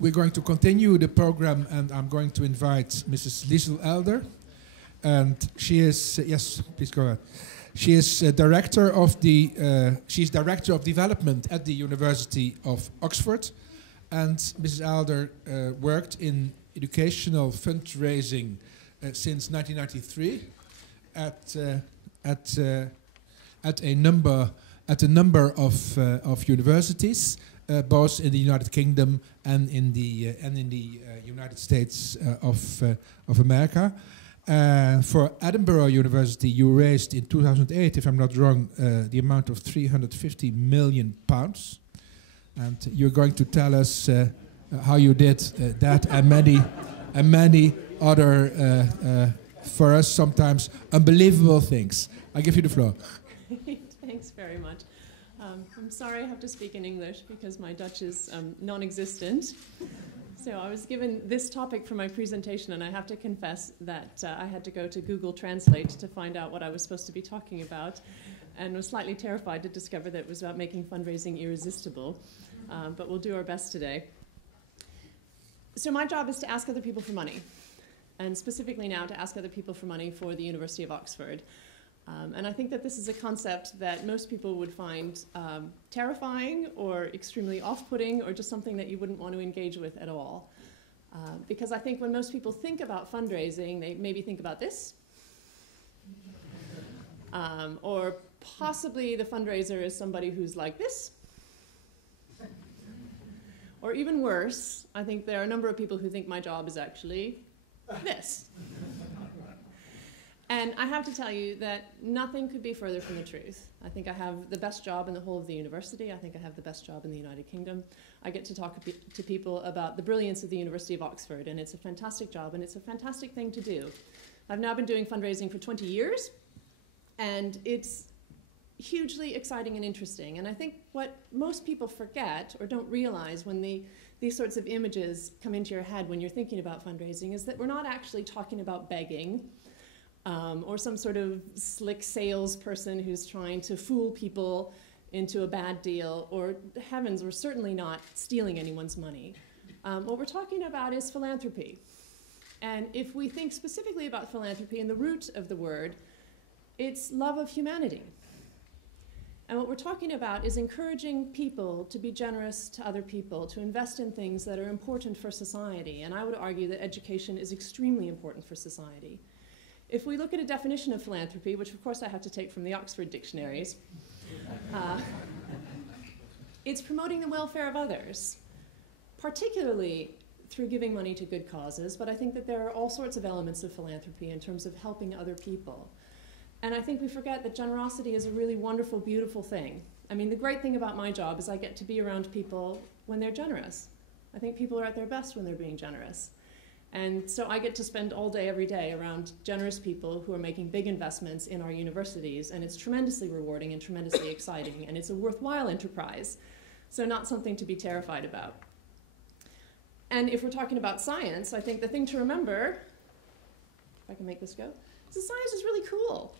We're going to continue the program, and I'm going to invite Mrs. Liesl Elder. And she is, yes, please go ahead. She is director of she's director of development at the University of Oxford. And Mrs. Elder worked in educational fundraising since 1993 at a number of universities, both in the United Kingdom and in the United States of America. For Edinburgh University, you raised in 2008, if I'm not wrong, the amount of £350 million. And you're going to tell us how you did that and many other, for us sometimes, unbelievable things. I give you the floor. Thanks very much. I'm sorry I have to speak in English because my Dutch is non-existent. So I was given this topic for my presentation, and I have to confess that I had to go to Google Translate to find out what I was supposed to be talking about, and was slightly terrified to discover that it was about making fundraising irresistible. But we'll do our best today. So my job is to ask other people for money, and specifically now to ask other people for money for the University of Oxford. And I think that this is a concept that most people would find terrifying or extremely off-putting or just something that you wouldn't want to engage with at all. Because I think when most people think about fundraising, they maybe think about this. Or possibly the fundraiser is somebody who's like this. Or even worse, I think there are a number of people who think my job is actually this. And I have to tell you that nothing could be further from the truth. I think I have the best job in the whole of the university. I think I have the best job in the United Kingdom. I get to talk to people about the brilliance of the University of Oxford, and it's a fantastic job, and it's a fantastic thing to do. I've now been doing fundraising for 20 years, and it's hugely exciting and interesting. And I think what most people forget or don't realize when these sorts of images come into your head when you're thinking about fundraising is that we're not actually talking about begging, or some sort of slick salesperson who's trying to fool people into a bad deal, or heavens, we're certainly not stealing anyone's money. What we're talking about is philanthropy. And if we think specifically about philanthropy in the root of the word, it's love of humanity. And what we're talking about is encouraging people to be generous to other people, to invest in things that are important for society. And I would argue that education is extremely important for society. If we look at a definition of philanthropy, which of course I have to take from the Oxford dictionaries, it's promoting the welfare of others, particularly through giving money to good causes, but I think that there are all sorts of elements of philanthropy in terms of helping other people. And I think we forget that generosity is a really wonderful, beautiful thing. I mean, the great thing about my job is I get to be around people when they're generous. I think people are at their best when they're being generous. And so I get to spend all day, every day around generous people who are making big investments in our universities, and it's tremendously rewarding and tremendously exciting, and it's a worthwhile enterprise, so not something to be terrified about. And if we're talking about science, I think the thing to remember, if I can make this go, is that science is really cool.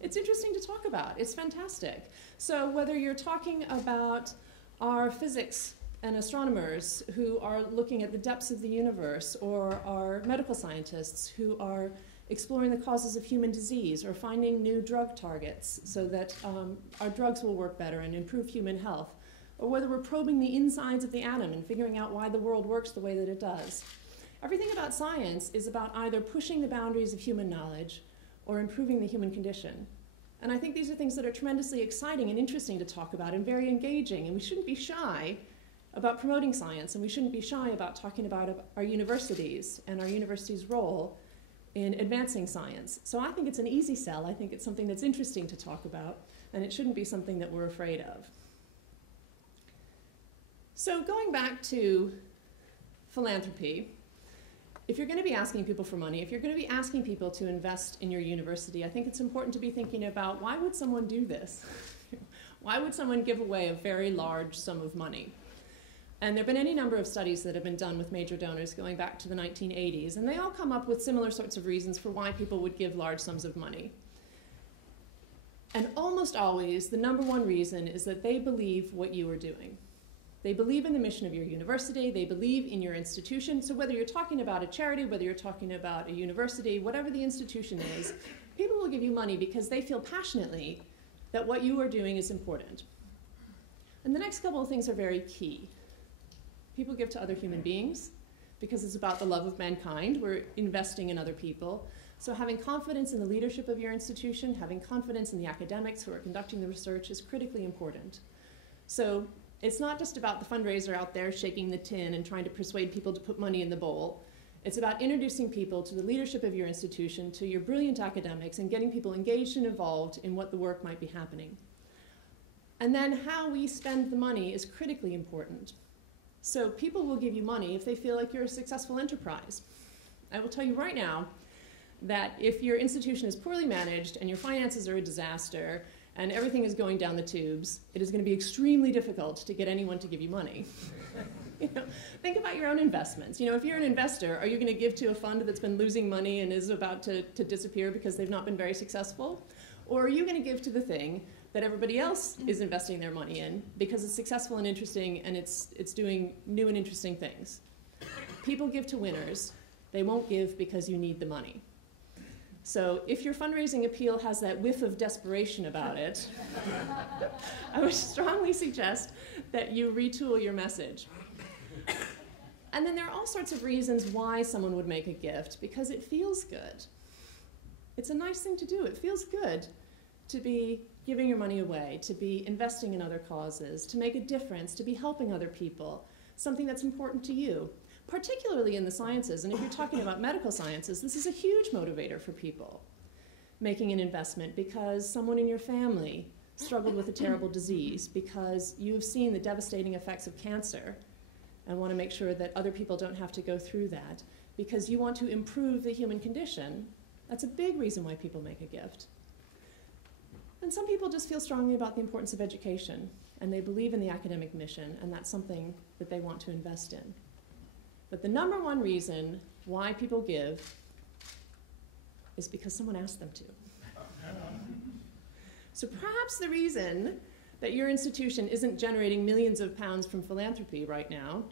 It's interesting to talk about. It's fantastic. So whether you're talking about our physics and astronomers who are looking at the depths of the universe, or our medical scientists who are exploring the causes of human disease or finding new drug targets so that our drugs will work better and improve human health, or whether we're probing the insides of the atom and figuring out why the world works the way that it does. Everything about science is about either pushing the boundaries of human knowledge or improving the human condition. And I think these are things that are tremendously exciting and interesting to talk about and very engaging, and we shouldn't be shy about promoting science, and we shouldn't be shy about talking about our universities and our universities' role in advancing science. So I think it's an easy sell. I think it's something that's interesting to talk about, and it shouldn't be something that we're afraid of. So going back to philanthropy, if you're going to be asking people for money, if you're going to be asking people to invest in your university, I think it's important to be thinking about, why would someone do this? Why would someone give away a very large sum of money? And there have been any number of studies that have been done with major donors going back to the 1980s, and they all come up with similar sorts of reasons for why people would give large sums of money. And almost always, the number one reason is that they believe what you are doing. They believe in the mission of your university, they believe in your institution. So whether you're talking about a charity, whether you're talking about a university, whatever the institution is, people will give you money because they feel passionately that what you are doing is important. And the next couple of things are very key. People give to other human beings because it's about the love of mankind. We're investing in other people. So having confidence in the leadership of your institution, having confidence in the academics who are conducting the research is critically important. So it's not just about the fundraiser out there shaking the tin and trying to persuade people to put money in the bowl. It's about introducing people to the leadership of your institution, to your brilliant academics, and getting people engaged and involved in what the work might be happening. And then how we spend the money is critically important. So people will give you money if they feel like you're a successful enterprise. I will tell you right now that if your institution is poorly managed and your finances are a disaster and everything is going down the tubes, it is going to be extremely difficult to get anyone to give you money. Think about your own investments. If you're an investor, are you going to give to a fund that's been losing money and is about to disappear because they've not been very successful? Or are you going to give to the thing that everybody else is investing their money in because it's successful and interesting and it's doing new and interesting things? People give to winners. They won't give because you need the money. So if your fundraising appeal has that whiff of desperation about it, I would strongly suggest that you retool your message. And then there are all sorts of reasons why someone would make a gift, because it feels good. It's a nice thing to do. It feels good to be giving your money away, to be investing in other causes, to make a difference, to be helping other people, something that's important to you. Particularly in the sciences, and if you're talking about medical sciences, this is a huge motivator for people making an investment because someone in your family struggled with a terrible disease, because you've seen the devastating effects of cancer and want to make sure that other people don't have to go through that, because you want to improve the human condition. That's a big reason why people make a gift. And some people just feel strongly about the importance of education, and they believe in the academic mission, and that's something that they want to invest in. But the number one reason why people give is because someone asked them to. So perhaps the reason that your institution isn't generating millions of pounds from philanthropy right now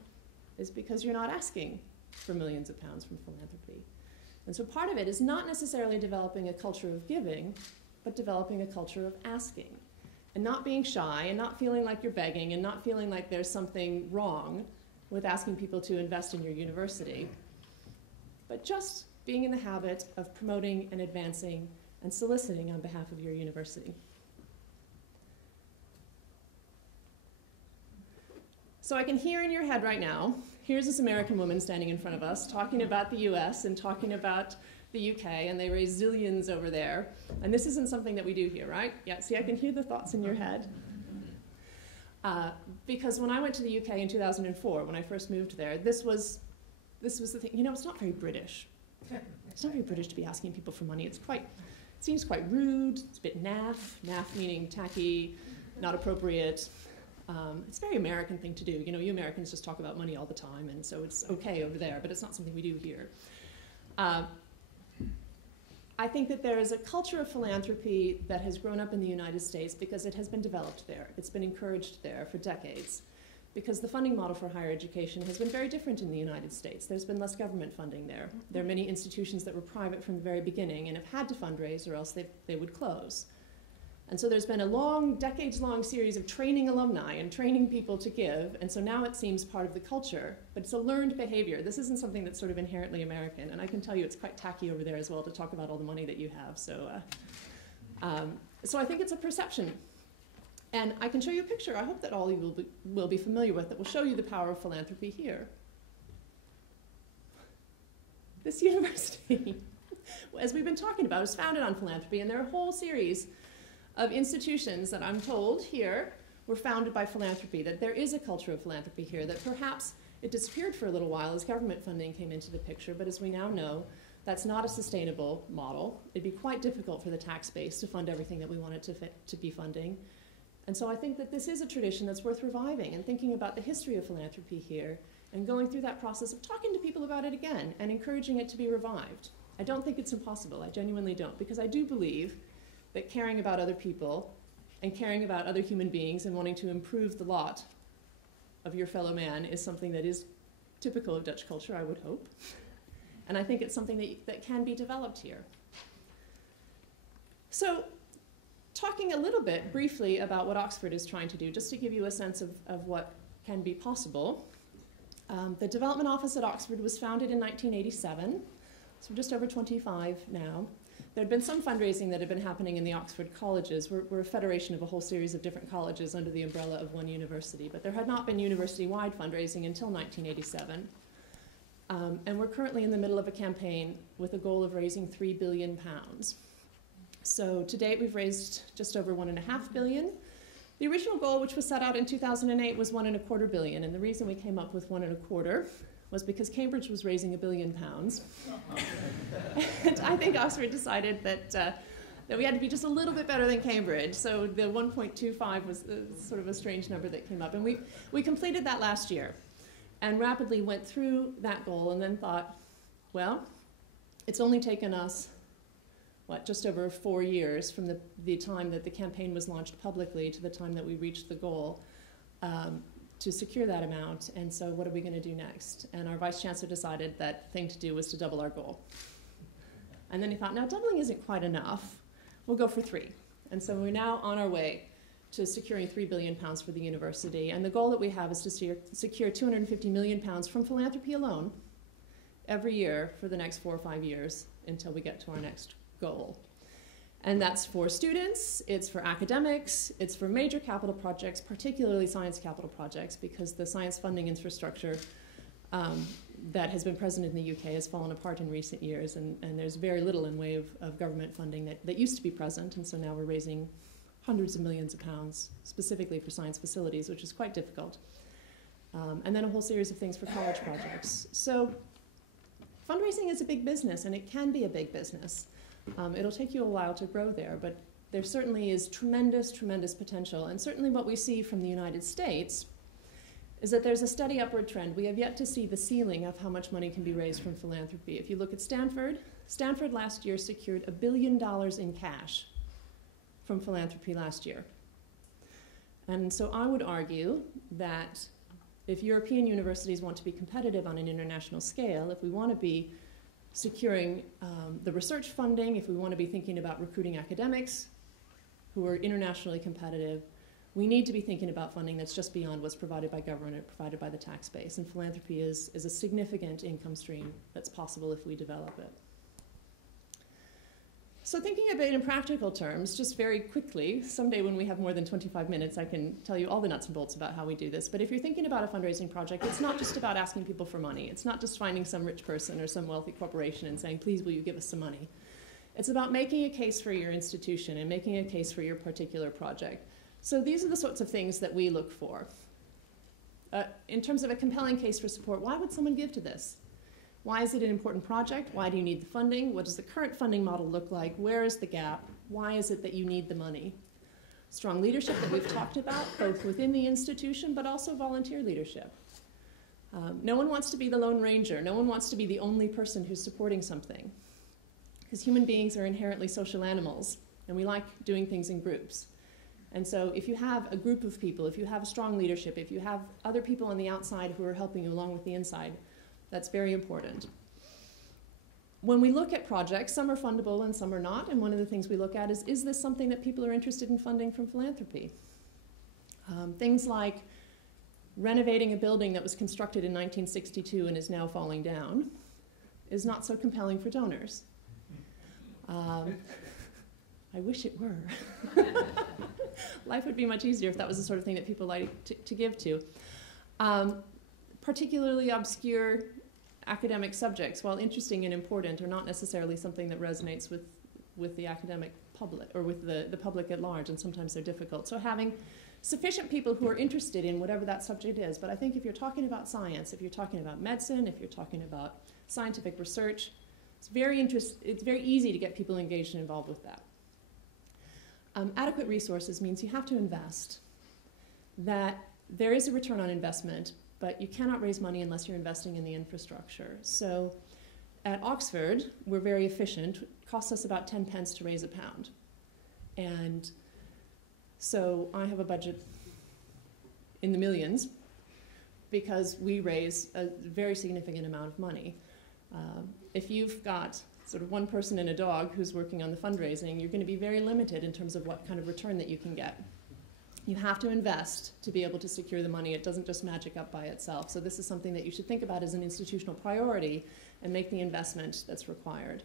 is because you're not asking for millions of pounds from philanthropy. And so part of it is not necessarily developing a culture of giving, but developing a culture of asking, and not being shy, and not feeling like you're begging, and not feeling like there's something wrong with asking people to invest in your university, but just being in the habit of promoting and advancing and soliciting on behalf of your university. So I can hear in your head right now, here's this American woman standing in front of us talking about the US and talking about the UK, and they raise zillions over there. And this isn't something that we do here, right? Yeah, see, I can hear the thoughts in your head. Because when I went to the UK in 2004, when I first moved there, this was the thing. It's not very British. It's not very British to be asking people for money. It seems quite rude. It's a bit naff meaning tacky, not appropriate. It's a very American thing to do. You Americans just talk about money all the time, and so it's okay over there, but it's not something we do here. I think that there is a culture of philanthropy that has grown up in the United States because it has been developed there. It's been encouraged there for decades, because the funding model for higher education has been very different in the United States. There's been less government funding there. There are many institutions that were private from the very beginning and have had to fundraise or else they would close. And so there's been a decades-long series of training alumni and training people to give, and so now it seems part of the culture, but it's a learned behavior. This isn't something that's sort of inherently American, and I can tell you it's quite tacky over there as well to talk about all the money that you have. So I think it's a perception. And I can show you a picture I hope that all of you will be familiar with that will show you the power of philanthropy here. This university, as we've been talking about, is founded on philanthropy, and there are a whole series of institutions that I'm told here were founded by philanthropy, that there is a culture of philanthropy here, that perhaps it disappeared for a little while as government funding came into the picture, but as we now know, that's not a sustainable model. It'd be quite difficult for the tax base to fund everything that we want it to be funding. And so I think that this is a tradition that's worth reviving and thinking about the history of philanthropy here and going through that process of talking to people about it again and encouraging it to be revived. I don't think it's impossible. I genuinely don't, because I do believe that caring about other people and caring about other human beings and wanting to improve the lot of your fellow man is something that is typical of Dutch culture, I would hope. And I think it's something that can be developed here. So, talking a little bit briefly about what Oxford is trying to do, just to give you a sense of what can be possible. The Development Office at Oxford was founded in 1987, so just over 25 now. There had been some fundraising that had been happening in the Oxford colleges. We're a federation of a whole series of different colleges under the umbrella of one university, but there had not been university-wide fundraising until 1987. And we're currently in the middle of a campaign with a goal of raising £3 billion. So to date, we've raised just over $1.5 billion. The original goal, which was set out in 2008, was $1.25 billion, and the reason we came up with $1.25 billion was because Cambridge was raising £1 billion. And I think Oxford decided that we had to be just a little bit better than Cambridge, so the 1.25 was sort of a strange number that came up. And we completed that last year and rapidly went through that goal and then thought, well, it's only taken us just over 4 years from the time that the campaign was launched publicly to the time that we reached the goal to secure that amount, and so what are we going to do next? And our Vice Chancellor decided that the thing to do was to double our goal. And then he thought, now doubling isn't quite enough, we'll go for 3. And so we're now on our way to securing £3 billion for the university, and the goal that we have is to secure £250 million from philanthropy alone every year for the next 4 or 5 years until we get to our next goal. And that's for students, it's for academics, it's for major capital projects, particularly science capital projects, because the science funding infrastructure that has been present in the UK has fallen apart in recent years, and there's very little in way of government funding that used to be present, and so now we're raising hundreds of millions of pounds specifically for science facilities, which is quite difficult. And then a whole series of things for college projects. So fundraising is a big business, and it can be a big business. It'll take you a while to grow there, but there certainly is tremendous, tremendous potential. And certainly what we see from the United States is that there's a steady upward trend. We have yet to see the ceiling of how much money can be raised from philanthropy. If you look at Stanford last year secured $1 billion in cash from philanthropy last year. And so I would argue that if European universities want to be competitive on an international scale, if we want to be securing the research funding, if we want to be thinking about recruiting academics who are internationally competitive, we need to be thinking about funding that's just beyond what's provided by government or provided by the tax base. And philanthropy is a significant income stream that's possible if we develop it. So thinking a bit in practical terms, just very quickly, someday when we have more than 25 minutes, I can tell you all the nuts and bolts about how we do this. But if you're thinking about a fundraising project, it's not just about asking people for money. It's not just finding some rich person or some wealthy corporation and saying, please, will you give us some money? It's about making a case for your institution and making a case for your particular project. So these are the sorts of things that we look for. In terms of a compelling case for support, why would someone give to this? Why is it an important project? Why do you need the funding? What does the current funding model look like? Where is the gap? Why is it that you need the money? Strong leadership that we've talked about, both within the institution, but also volunteer leadership. No one wants to be the Lone Ranger. No one wants to be the only person who's supporting something. Because human beings are inherently social animals, and we like doing things in groups. And so if you have a group of people, if you have strong leadership, if you have other people on the outside who are helping you along with the inside, that's very important. When we look at projects, some are fundable and some are not, and one of the things we look at is this something that people are interested in funding from philanthropy? Things like renovating a building that was constructed in 1962 and is now falling down is not so compelling for donors. I wish it were. Life would be much easier if that was the sort of thing that people like to give to. Particularly obscure academic subjects, while interesting and important, are not necessarily something that resonates with the academic public or with the public at large, and sometimes they're difficult. So having sufficient people who are interested in whatever that subject is, but I think if you're talking about science, if you're talking about medicine, if you're talking about scientific research, it's very easy to get people engaged and involved with that. Adequate resources means you have to invest, that there is a return on investment, but you cannot raise money unless you're investing in the infrastructure. So at Oxford, we're very efficient. It costs us about 10 pence to raise a pound. And so I have a budget in the millions because we raise a very significant amount of money. If you've got sort of one person and a dog who's working on the fundraising, you're going to be very limited in terms of what kind of return that you can get. You have to invest to be able to secure the money. It doesn't just magic up by itself. So this is something that you should think about as an institutional priority and make the investment that's required.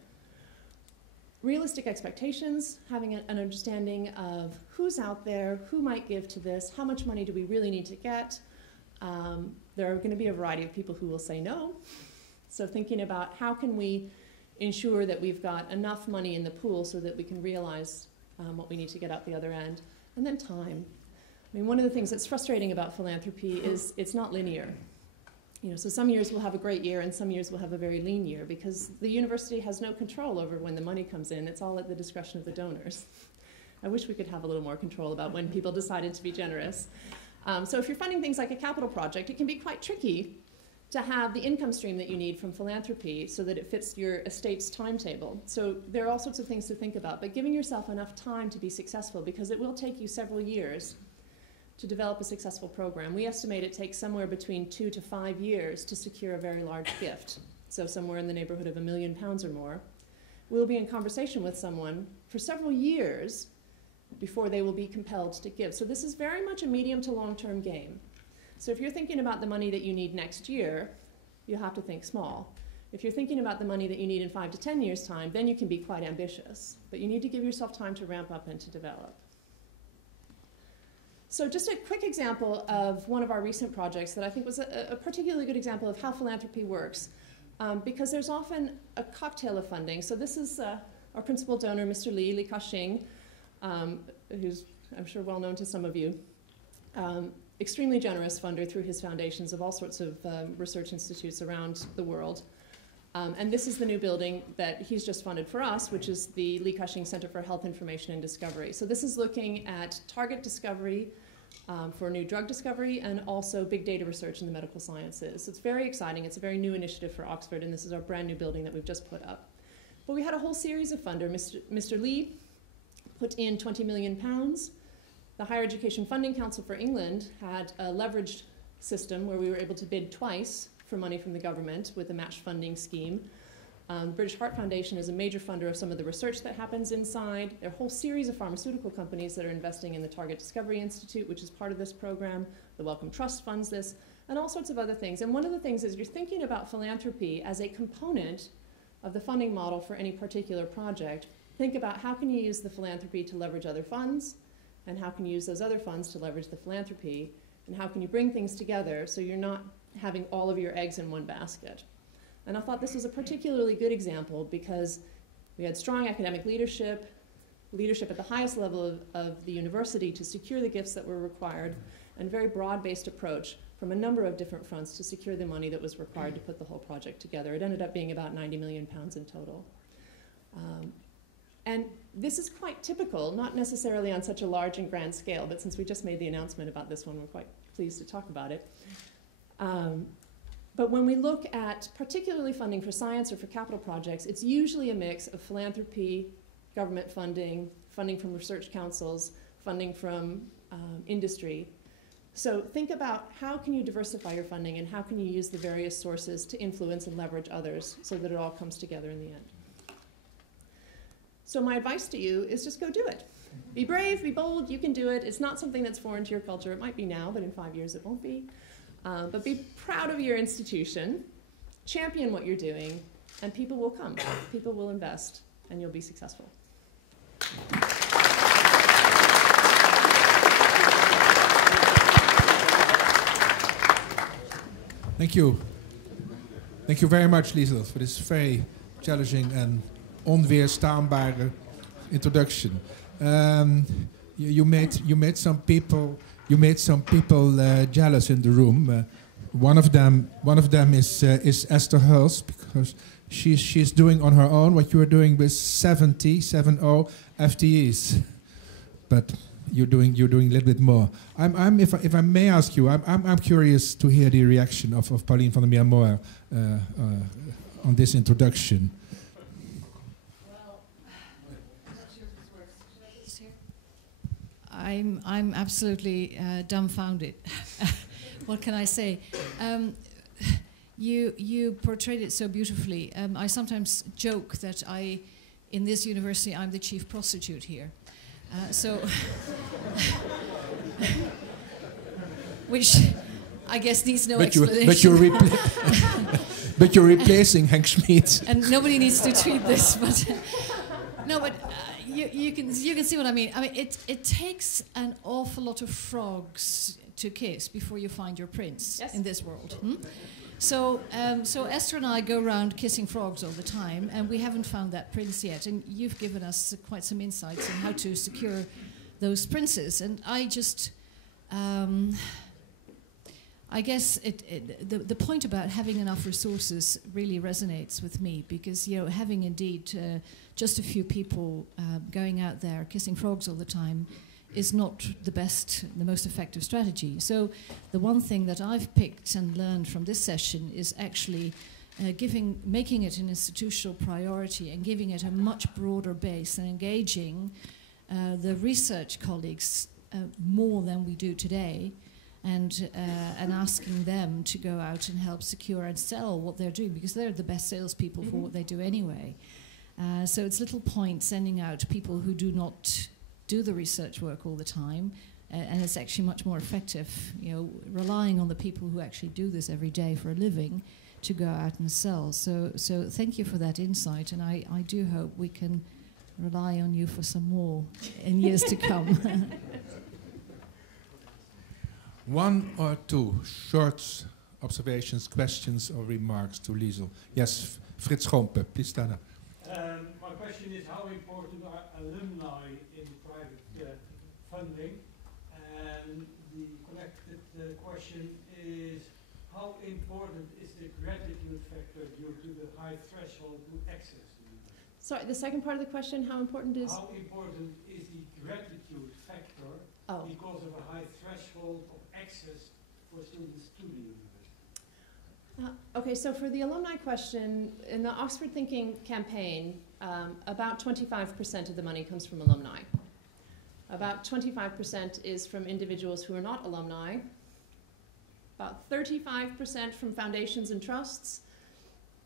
Realistic expectations, having an understanding of who's out there, who might give to this, how much money do we really need to get. There are going to be a variety of people who will say no. So thinking about how can we ensure that we've got enough money in the pool so that we can realize what we need to get out the other end. And then time. I mean, one of the things that's frustrating about philanthropy is it's not linear. You know, so some years we'll have a great year and some years we'll have a very lean year because the university has no control over when the money comes in. It's all at the discretion of the donors. I wish we could have a little more control about when people decided to be generous. So if you're funding things like a capital project, it can be quite tricky to have the income stream that you need from philanthropy so that it fits your estate's timetable. So there are all sorts of things to think about, but giving yourself enough time to be successful, because it will take you several years to develop a successful program. We estimate it takes somewhere between 2 to 5 years to secure a very large gift, so somewhere in the neighborhood of £1 million or more. We'll be in conversation with someone for several years before they will be compelled to give. So this is very much a medium to long-term game. So if you're thinking about the money that you need next year, you have to think small. If you're thinking about the money that you need in 5 to 10 years' time, then you can be quite ambitious. But you need to give yourself time to ramp up and to develop. So just a quick example of one of our recent projects that I think was a particularly good example of how philanthropy works. Because there's often a cocktail of funding. So this is our principal donor, Mr. Li Ka-shing, who's I'm sure well known to some of you. Extremely generous funder through his foundations of all sorts of research institutes around the world. And this is the new building that he's just funded for us, which is the Li Ka-shing Center for Health Information and Discovery. So this is looking at target discovery for new drug discovery and also big data research in the medical sciences. So it's very exciting. It's a very new initiative for Oxford, and this is our brand new building that we've just put up. But we had a whole series of funders. Mr. Li put in £20 million. The Higher Education Funding Council for England had a leveraged system where we were able to bid twice for money from the government with a match funding scheme. British Heart Foundation is a major funder of some of the research that happens inside. There are a whole series of pharmaceutical companies that are investing in the Target Discovery Institute, which is part of this program. The Wellcome Trust funds this, and all sorts of other things. And one of the things is you're thinking about philanthropy as a component of the funding model for any particular project. Think about how can you use the philanthropy to leverage other funds, and how can you use those other funds to leverage the philanthropy, and how can you bring things together so you're not having all of your eggs in one basket. And I thought this was a particularly good example because we had strong academic leadership at the highest level of the university to secure the gifts that were required, and very broad-based approach from a number of different fronts to secure the money that was required to put the whole project together. It ended up being about £90 million in total. And this is quite typical, not necessarily on such a large and grand scale, but since we just made the announcement about this one, we're quite pleased to talk about it. But when we look at particularly funding for science or for capital projects, it's usually a mix of philanthropy, government funding, funding from research councils, funding from industry. So think about how can you diversify your funding and how can you use the various sources to influence and leverage others so that it all comes together in the end. So my advice to you is just go do it. Be brave, be bold, you can do it. It's not something that's foreign to your culture. It might be now, but in 5 years it won't be. But be proud of your institution, champion what you're doing, and people will come. People will invest, and you'll be successful. Thank you. Thank you very much, Liesl, for this very challenging and onweerstaanbare introduction. You made some people jealous in the room. One of them is Esther Hulse, because she's doing on her own what you are doing with 70 FTEs, but you're doing a little bit more. If I may ask you, I'm curious to hear the reaction of Pauline van der Meer-Moor on this introduction. I'm absolutely dumbfounded what can I say? You portrayed it so beautifully. I sometimes joke that in this university, I'm the chief prostitute here. Which I guess needs no explanation. But you're replacing Henk Schmid. And nobody needs to tweet this, but no, but you can see what I mean. I mean, it takes an awful lot of frogs to kiss before you find your prince in this world. So Esther and I go around kissing frogs all the time, and we haven't found that prince yet. And you've given us quite some insights on how to secure those princes. And I just, I guess the point about having enough resources really resonates with me, because having indeed just a few people going out there kissing frogs all the time is not the most effective strategy. So the one thing that I've picked and learned from this session is actually making it an institutional priority and giving it a much broader base and engaging the research colleagues more than we do today, and asking them to go out and help secure and sell what they're doing, because they're the best salespeople for what they do anyway. So it's little point sending out people who do not do the research work all the time, and it's actually much more effective, relying on the people who actually do this every day for a living to go out and sell. So thank you for that insight, and I do hope we can rely on you for some more in years to come. One or two short observations, questions, or remarks to Liesl. Yes, Frits Schoompe, please stand up. My question is, how important are alumni in private funding? And the connected question is, how important is the gratitude factor due to the high threshold to access? Sorry, the second part of the question, how important is? How important is the gratitude factor because of a high threshold of access for students to the university? Okay, so for the alumni question, in the Oxford Thinking campaign, about 25% of the money comes from alumni. About 25% is from individuals who are not alumni. About 35% from foundations and trusts.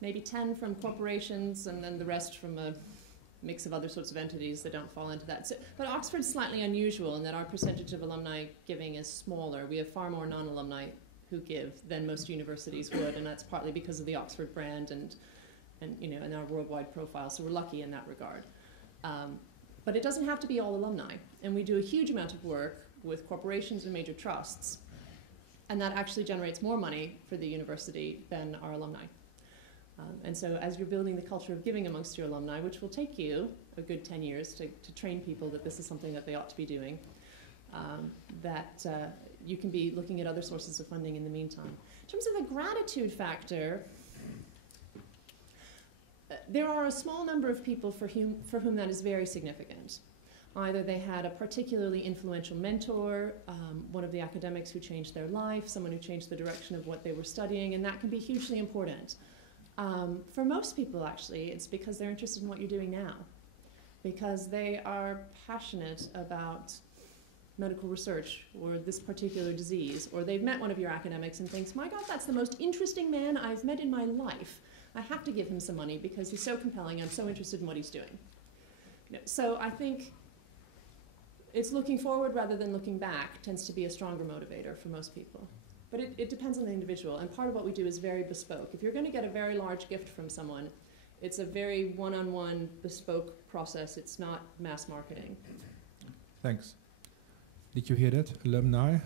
Maybe 10 from corporations, and then the rest from a mix of other sorts of entities that don't fall into that. So, but Oxford's slightly unusual in that our percentage of alumni giving is smaller. We have far more non-alumni who give than most universities would, and that's partly because of the Oxford brand and our worldwide profile. So we're lucky in that regard. But it doesn't have to be all alumni, and we do a huge amount of work with corporations and major trusts, and that actually generates more money for the university than our alumni. And so as you're building the culture of giving amongst your alumni, which will take you a good 10 years to train people that this is something that they ought to be doing, you can be looking at other sources of funding in the meantime. In terms of the gratitude factor, there are a small number of people for whom that is very significant. Either they had a particularly influential mentor, one of the academics who changed their life, someone who changed the direction of what they were studying, and that can be hugely important. For most people, actually, it's because they're interested in what you're doing now, because they are passionate about medical research or this particular disease, or they've met one of your academics and thinks, my God, that's the most interesting man I've met in my life. I have to give him some money because he's so compelling. I'm so interested in what he's doing. So I think it's looking forward rather than looking back tends to be a stronger motivator for most people. But it depends on the individual, and part of what we do is very bespoke. If you're going to get a very large gift from someone, it's a very one-on-one bespoke process. It's not mass marketing. Thanks. Did you hear that? Alumni,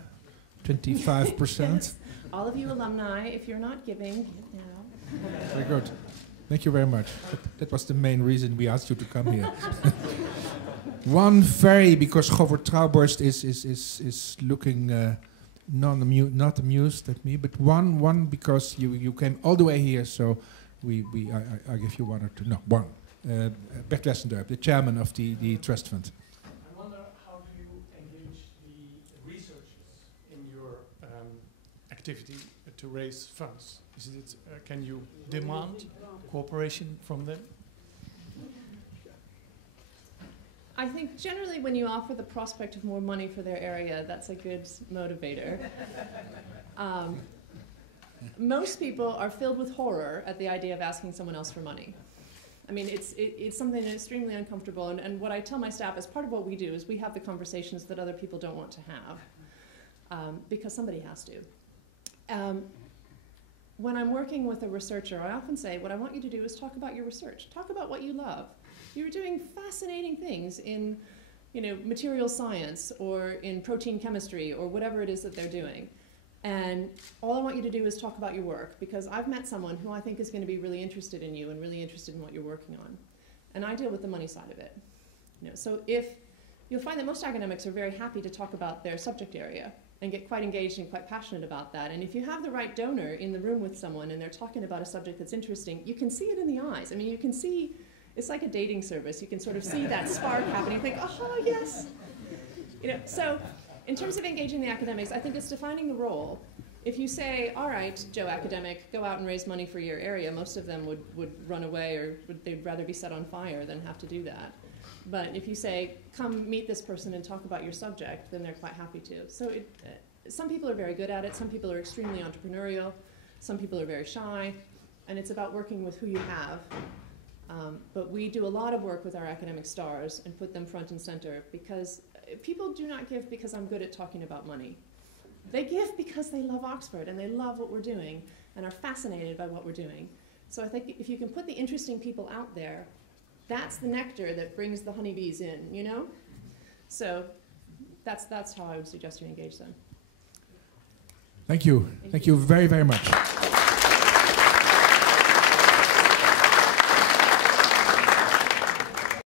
25%. Yes. All of you alumni, if you're not giving, give now. Very good. Thank you very much. That was the main reason we asked you to come here. Because Govert Trouwborst is looking not amused at me, but one because you came all the way here, so I give you one or two. No, one. Bert Wessendorp, the chairman of the trust fund. I wonder, how do you engage the researchers in your activity to raise funds? Can you demand cooperation from them? I think generally when you offer the prospect of more money for their area, that's a good motivator. Most people are filled with horror at the idea of asking someone else for money. I mean, it's something extremely uncomfortable, and what I tell my staff is part of what we do is we have the conversations that other people don't want to have, because somebody has to. When I'm working with a researcher, I often say, what I want you to do is talk about your research. Talk about what you love. You're doing fascinating things in, material science or in protein chemistry or whatever it is that they're doing. And all I want you to do is talk about your work, because I've met someone who I think is going to be really interested in you and really interested in what you're working on. And I deal with the money side of it. So you'll find that most academics are very happy to talk about their subject area and get quite engaged and quite passionate about that. And if you have the right donor in the room with someone and they're talking about a subject that's interesting, you can see it in the eyes. I mean, you can see, it's like a dating service. You can sort of see that spark happen. You think, oh, yes. So in terms of engaging the academics, I think it's defining the role. If you say, all right, Joe academic, go out and raise money for your area, most of them would run away, or they'd rather be set on fire than have to do that. But if you say, come meet this person and talk about your subject, then they're quite happy to. So some people are very good at it. Some people are extremely entrepreneurial. Some people are very shy. And it's about working with who you have. But we do a lot of work with our academic stars and put them front and center, because people do not give because I'm good at talking about money. They give because they love Oxford and they love what we're doing and are fascinated by what we're doing. So I think if you can put the interesting people out there, that's the nectar that brings the honeybees in, So that's how I would suggest you engage them. Thank you. Thank you very, very much.